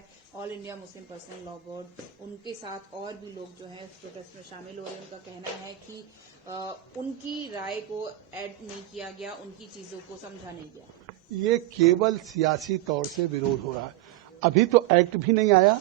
है all India Muslim personal law board, उनके साथ और भी लोग जो है प्रोटेस्ट में शामिल हो रहे हैं। उनका कहना है कि उनकी राय को ऐड नहीं किया गया, उनकी चीजों को समझा नहीं गया। ये केवल सियासी तौर से विरोध हो रहा है। अभी तो एक्ट भी नहीं आया।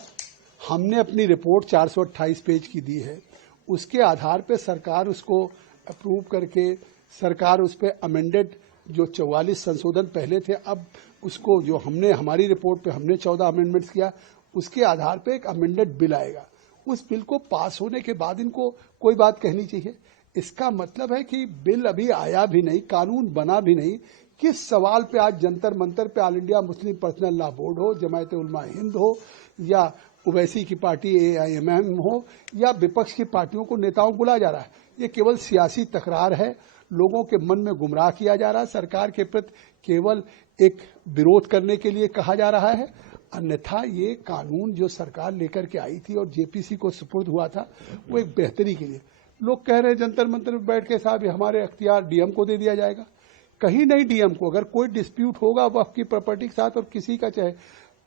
हमने अपनी रिपोर्ट 428 पेज की दी है, उसके आधार पे सरकार उसको अप्रूव करके सरकार उस पर अमेंडेड जो 44 संशोधन पहले थे, अब उसको जो हमने हमारी रिपोर्ट पे हमने 14 अमेंडमेंट्स किया, उसके आधार पे एक अमेंडेड बिल आएगा। उस बिल को पास होने के बाद इनको कोई बात कहनी चाहिए। इसका मतलब है कि बिल अभी आया भी नहीं, कानून बना भी नहीं। किस सवाल पे आज जंतर मंतर पे all India Muslim personal law board हो, जमायत उलमा हिंद हो या ओवैसी की पार्टी AIMM हो या विपक्ष की पार्टियों को नेताओं को बुलाया जा रहा है? ये केवल सियासी तकरार है, लोगों के मन में गुमराह किया जा रहा है। सरकार के प्रति केवल एक विरोध करने के लिए कहा जा रहा है। अन्यथा ये कानून जो सरकार लेकर के आई थी और JPC को सुपुर्द हुआ था, वो एक बेहतरी के लिए। लोग कह रहे हैं जंतर मंतर में बैठ के साहब हमारे अख्तियार DM को दे दिया जाएगा। कहीं नहीं DM को। अगर कोई डिस्प्यूट होगा वक्फ की प्रॉपर्टी के साथ और किसी का चाहे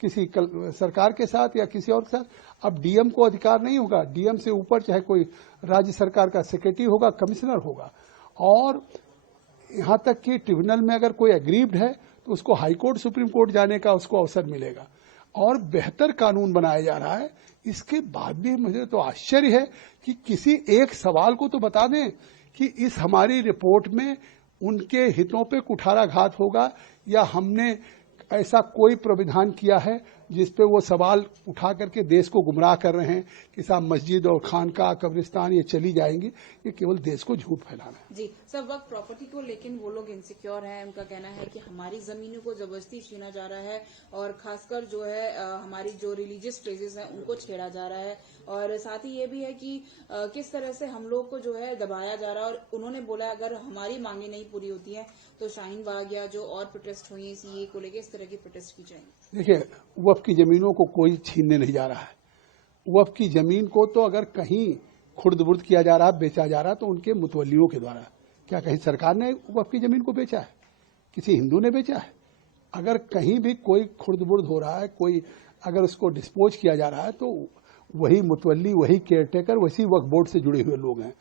किसी सरकार के साथ या किसी और के साथ, अब DM को अधिकार नहीं होगा। DM से ऊपर चाहे कोई राज्य सरकार का सेक्रेटरी होगा, कमिश्नर होगा। और यहां तक कि ट्रिब्यूनल में अगर कोई एग्रीव्ड है तो उसको हाई कोर्ट सुप्रीम कोर्ट जाने का उसको अवसर मिलेगा। और बेहतर कानून बनाया जा रहा है। इसके बाद भी मुझे तो आश्चर्य है कि किसी एक सवाल को तो बता दें कि इस हमारी रिपोर्ट में उनके हितों पे कुठाराघात होगा या हमने ऐसा कोई प्राविधान किया है जिसपे वो सवाल उठा करके देश को गुमराह कर रहे हैं कि साहब मस्जिद और खानका कब्रिस्तान ये चली जाएंगी। ये केवल देश को झूठ फैलाना है। जी सर, वक्त प्रॉपर्टी को लेकिन वो लोग इनसिक्योर हैं। उनका कहना है कि हमारी जमीनों को जबरदस्ती छीना जा रहा है और खासकर जो है हमारी जो रिलीजियस प्लेसेस हैं उनको छेड़ा जा रहा है। और साथ ही ये भी है कि किस तरह से हम लोग को जो है दबाया जा रहा है। और उन्होंने बोला अगर हमारी मांगे नहीं पूरी होती हैं तो शाहीन बाग या जो और प्रोटेस्ट हुई है CAA को लेकर इस तरह की प्रोटेस्ट की जाएंगी। देखिए, वक्फ की जमीनों को कोई छीनने नहीं जा रहा है। वक्फ की जमीन को तो अगर कहीं खुर्द-बुर्द किया जा रहा है, बेचा जा रहा है तो उनके मुतवल्लियों के द्वारा। क्या कहीं सरकार ने वक्फ की जमीन को बेचा है? किसी हिंदू ने बेचा है? अगर कहीं भी कोई खुर्द-बुर्द हो रहा है, कोई अगर उसको डिस्पोज किया जा रहा है तो वही मुतवल्ली, वही केयरटेकर, वही वक्फ बोर्ड से जुड़े हुए लोग हैं।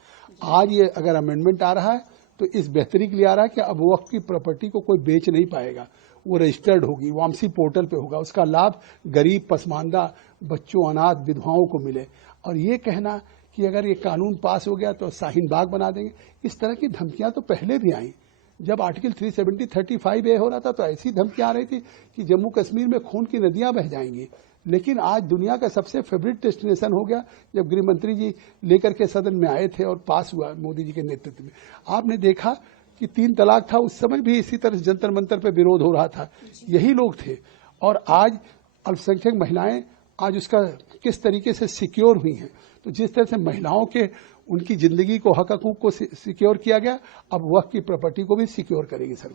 आज ये अगर अमेंडमेंट आ रहा है तो इस बेहतरी के लिए आ रहा है कि अब वक्फ की प्रॉपर्टी को कोई बेच नहीं पाएगा। वो रजिस्टर्ड होगी, वामसी पोर्टल पे होगा। उसका लाभ गरीब, पसमानदा, बच्चों, अनाथ, विधवाओं को मिले। और ये कहना कि अगर ये कानून पास हो गया तो शाहीन बाग बना देंगे, इस तरह की धमकियां तो पहले भी आई। जब आर्टिकल 370 35A हो रहा था तो ऐसी धमकियां आ रही थी कि जम्मू कश्मीर में खून की नदियां बह जाएंगी। लेकिन आज दुनिया का सबसे फेवरेट डेस्टिनेशन हो गया जब गृह मंत्री जी लेकर के सदन में आए थे और पास हुआ मोदी जी के नेतृत्व में। आपने देखा कि 3 तलाक था, उस समय भी इसी तरह जंतर मंतर पे विरोध हो रहा था। यही लोग थे। और आज अल्पसंख्यक महिलाएं आज उसका किस तरीके से सिक्योर हुई हैं। तो जिस तरह से महिलाओं के उनकी जिंदगी को, हक हकूक को सिक्योर किया गया, अब वक्फ की प्रॉपर्टी को भी सिक्योर करेगी सरकार।